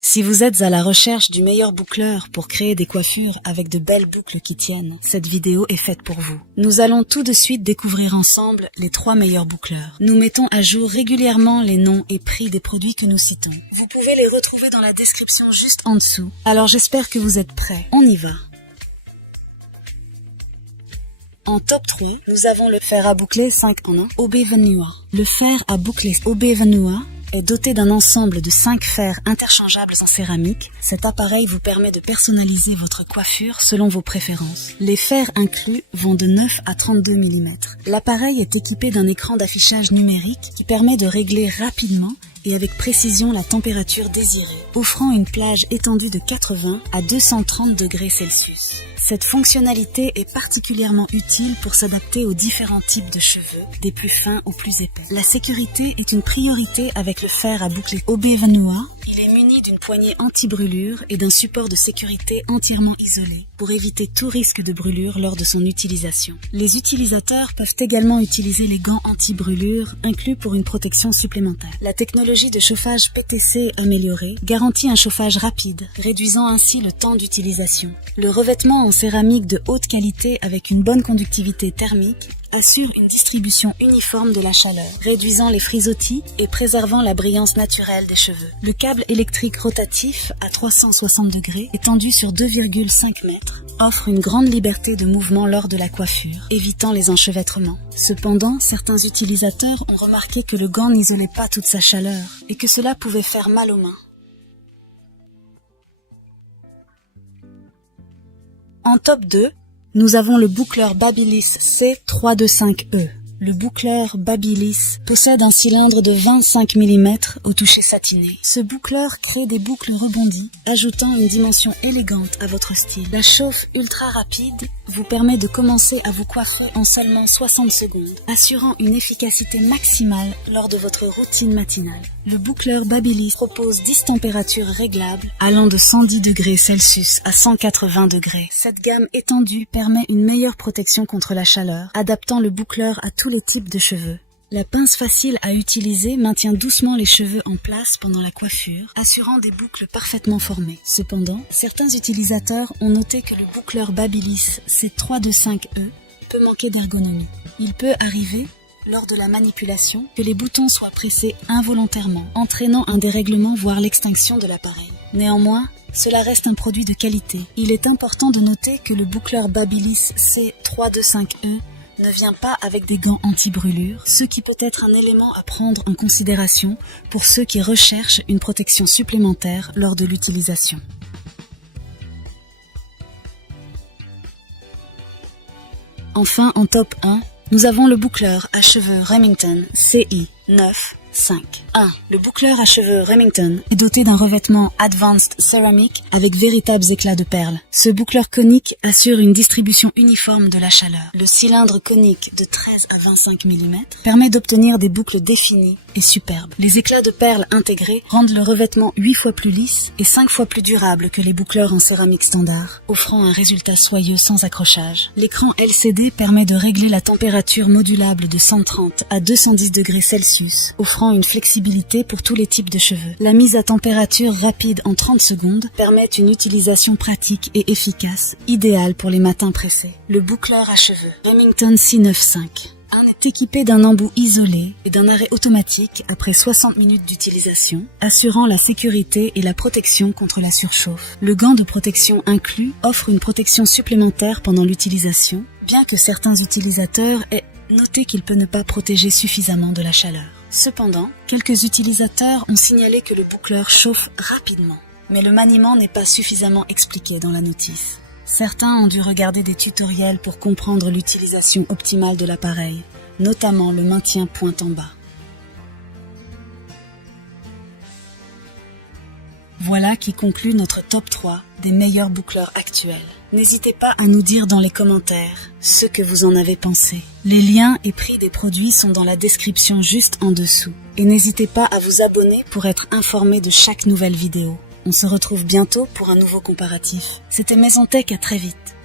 Si vous êtes à la recherche du meilleur boucleur pour créer des coiffures avec de belles boucles qui tiennent, cette vidéo est faite pour vous. Nous allons tout de suite découvrir ensemble les 3 meilleurs boucleurs. Nous mettons à jour régulièrement les noms et prix des produits que nous citons. Vous pouvez les retrouver dans la description juste en dessous. Alors j'espère que vous êtes prêts. On y va. En top 3, nous avons le fer à boucler 5 en 1 OB Vanua. Le fer à boucler OB Vanua est doté d'un ensemble de 5 fers interchangeables en céramique. Cet appareil vous permet de personnaliser votre coiffure selon vos préférences. Les fers inclus vont de 9 à 32 mm. L'appareil est équipé d'un écran d'affichage numérique qui permet de régler rapidement et avec précision la température désirée, offrant une plage étendue de 80 à 230 degrés Celsius. Cette fonctionnalité est particulièrement utile pour s'adapter aux différents types de cheveux, des plus fins aux plus épais. La sécurité est une priorité avec le fer à boucler OB Vanua. Il est muni d'une poignée anti-brûlure et d'un support de sécurité entièrement isolé pour éviter tout risque de brûlure lors de son utilisation. Les utilisateurs peuvent également utiliser les gants anti-brûlure inclus pour une protection supplémentaire. La technologie de chauffage PTC améliorée garantit un chauffage rapide, réduisant ainsi le temps d'utilisation. Le revêtement en céramique de haute qualité avec une bonne conductivité thermique assure une distribution uniforme de la chaleur, réduisant les frisottis et préservant la brillance naturelle des cheveux. Le câble électrique rotatif à 360 degrés, étendu sur 2,5 mètres, offre une grande liberté de mouvement lors de la coiffure, évitant les enchevêtrements. Cependant, certains utilisateurs ont remarqué que le gant n'isolait pas toute sa chaleur et que cela pouvait faire mal aux mains. En top 2, nous avons le boucleur Babyliss C325E. Le boucleur Babyliss possède un cylindre de 25 mm au toucher satiné. Ce boucleur crée des boucles rebondies, ajoutant une dimension élégante à votre style. La chauffe ultra rapide vous permet de commencer à vous coiffer en seulement 60 secondes, assurant une efficacité maximale lors de votre routine matinale. Le boucleur Babyliss propose 10 températures réglables allant de 110 degrés Celsius à 180 degrés. Cette gamme étendue permet une meilleure protection contre la chaleur, adaptant le boucleur à tous les types de cheveux. La pince facile à utiliser maintient doucement les cheveux en place pendant la coiffure, assurant des boucles parfaitement formées. Cependant, certains utilisateurs ont noté que le boucleur Babyliss C325E peut manquer d'ergonomie. Il peut arriver, lors de la manipulation, que les boutons soient pressés involontairement, entraînant un dérèglement voire l'extinction de l'appareil. Néanmoins, cela reste un produit de qualité. Il est important de noter que le boucleur Babyliss C325E ne vient pas avec des gants anti-brûlure, ce qui peut être un élément à prendre en considération pour ceux qui recherchent une protection supplémentaire lors de l'utilisation. Enfin, en top 1, nous avons le boucleur à cheveux Remington CI951. Le boucleur à cheveux Remington est doté d'un revêtement Advanced Ceramic avec véritables éclats de perles. Ce boucleur conique assure une distribution uniforme de la chaleur. Le cylindre conique de 13 à 25 mm permet d'obtenir des boucles définies et superbes. Les éclats de perles intégrés rendent le revêtement 8 fois plus lisse et 5 fois plus durable que les boucleurs en céramique standard, offrant un résultat soyeux sans accrochage. L'écran LCD permet de régler la température modulable de 130 à 210 degrés Celsius, offrant une flexibilité pour tous les types de cheveux. La mise à température rapide en 30 secondes permet une utilisation pratique et efficace, idéale pour les matins pressés. Le boucleur à cheveux Remington C95 est équipé d'un embout isolé et d'un arrêt automatique après 60 minutes d'utilisation, assurant la sécurité et la protection contre la surchauffe. Le gant de protection inclus offre une protection supplémentaire pendant l'utilisation, bien que certains utilisateurs aient noté qu'il peut ne pas protéger suffisamment de la chaleur. Cependant, quelques utilisateurs ont signalé que le boucleur chauffe rapidement, mais le maniement n'est pas suffisamment expliqué dans la notice. Certains ont dû regarder des tutoriels pour comprendre l'utilisation optimale de l'appareil, notamment le maintien pointe en bas. Voilà qui conclut notre top 3 des meilleurs boucleurs actuels. N'hésitez pas à nous dire dans les commentaires ce que vous en avez pensé. Les liens et prix des produits sont dans la description juste en dessous. Et n'hésitez pas à vous abonner pour être informé de chaque nouvelle vidéo. On se retrouve bientôt pour un nouveau comparatif. C'était Maison Tech, à très vite.